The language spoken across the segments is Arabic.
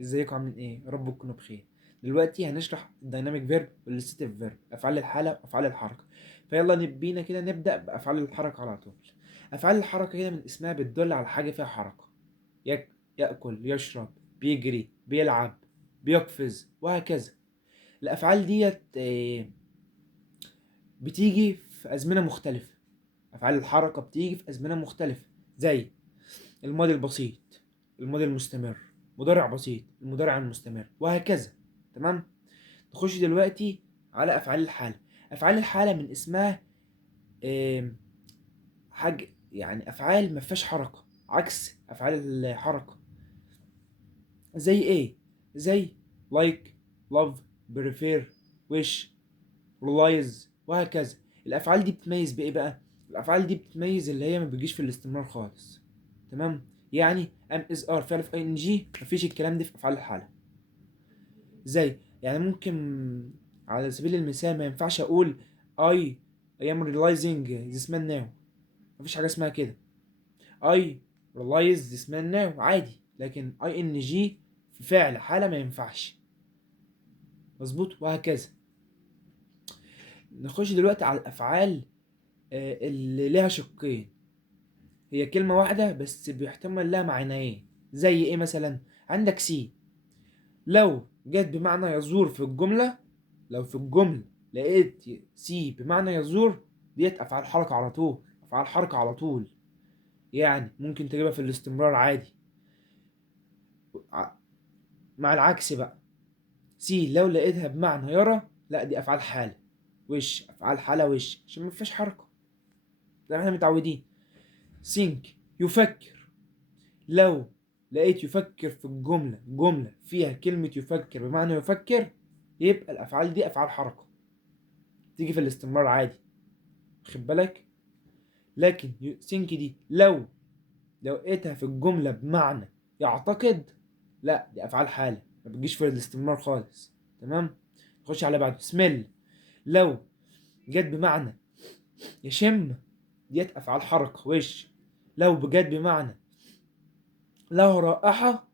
ازيكم عاملين ايه؟ يا رب تكونوا بخير. دلوقتي هنشرح الدايناميك فيرب والستيف فيرب، افعال الحاله وافعال الحركه. فيلا بينا كده نبدا بافعال الحركه على طول. افعال الحركه كده من اسمها بتدل على حاجه فيها حركه. ياكل، يشرب، بيجري، بيلعب، بيقفز، وهكذا. الافعال ديت بتيجي في ازمنه مختلفه. افعال الحركه بتيجي في ازمنه مختلفه، زي الماضي البسيط، الماضي المستمر، مضارع بسيط، المضارع المستمر، وهكذا. تمام. نخش دلوقتي على افعال الحاله. افعال الحاله من اسمها آم، حاجه، يعني افعال ما فيهاش حركه، عكس افعال الحركه. زي ايه؟ زي لايك، لاف، بريفير، ويش، ريلايز، وهكذا. الافعال دي بتميز بايه بقى؟ الافعال دي بتميز اللي هي ما بتجيش في الاستمرار خالص. تمام. يعني ام از ار فعل في اي ان جي، مفيش الكلام ده في افعال الحاله. زي يعني ممكن على سبيل المثال ما ينفعش اقول I am realizing this man now. مفيش حاجة اسمها كده. I realize this man now عادي، لكن ing في فعل حالة ما ينفعش. مظبوط، وهكذا. نخش دلوقتي على الأفعال اللي لها شقين. هي كلمة واحدة بس بيحتمل لها معنيين. زي ايه مثلا؟ عندك سي، لو جت بمعنى يزور في الجملة، لو في الجملة لقيت سي بمعنى يزور، ديت أفعال حركة على طول، أفعال حركة على طول. يعني ممكن تجيبها في الاستمرار عادي. ع- مع العكس بقى، سي لو لقيتها بمعنى يرى، لا دي أفعال حالة. وش، أفعال حالة وش، عشان مفيش حركة زي ما احنا متعودين. سينك، يفكر، لو لقيت يفكر في الجملة، جملة فيها كلمة يفكر بمعنى يفكر، يبقى الأفعال دي أفعال حركة، تيجي في الاستمرار عادي. خد بالك. لكن think دي لو لقيتها في الجملة بمعنى يعتقد، لا دي أفعال حالة، ما بتجيش في الاستمرار خالص. تمام. نخش على بعده. smell، لو جت بمعنى يشم، ديت أفعال حركة وش. لو جت بمعنى له رائحة،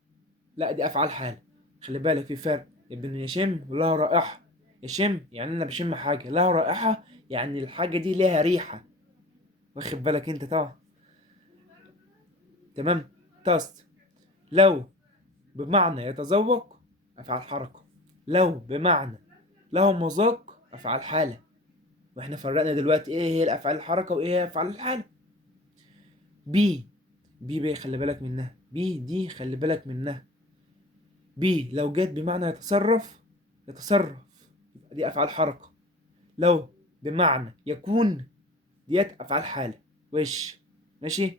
لا دي أفعال حالة. خلي بالك في فرق بين يشم وله رائحة. يشم يعني أنا بشم حاجة، له رائحة يعني الحاجة دي ليها ريحة. واخد بالك أنت طبعا. تمام. تاست، لو بمعنى يتذوق، أفعال حركة. لو بمعنى له مذاق، أفعال حالة. واحنا فرقنا دلوقتي ايه هي الأفعال الحركة وايه هي أفعال الحالة. بي، بي خلي بالك منها، بي دي خلي بالك منها. بي لو جت بمعنى يتصرف، يتصرف، يبقى دي أفعال حركة. لو بمعنى يكون، ديت أفعال حالة وش. ماشي.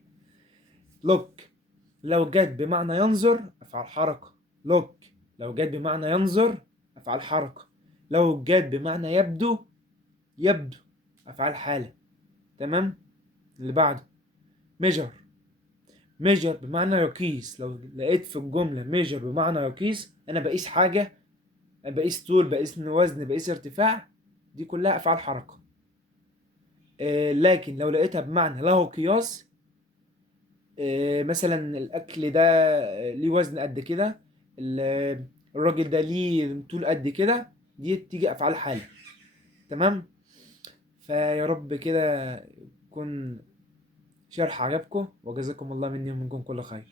لوك، لو جت بمعنى ينظر، أفعال حركة. لوك لو جت بمعنى ينظر، أفعال حركة. لو جت بمعنى يبدو، يبدو، أفعال حالة. تمام. اللي بعده. measure، measure بمعنى يقيس. لو لقيت في الجملة measure بمعنى يقيس، أنا بقيس حاجة، أنا بقيس طول، بقيس وزن، بقيس ارتفاع، دي كلها أفعال حركة. لكن لو لقيتها بمعنى له قياس، مثلا الأكل ده ليه وزن قد كده، الراجل ده ليه طول قد كده، دي تيجي أفعال حالة. تمام. فيا رب كده يكون شرح عجبكم، وجزاكم الله مني ومنكم كل خير.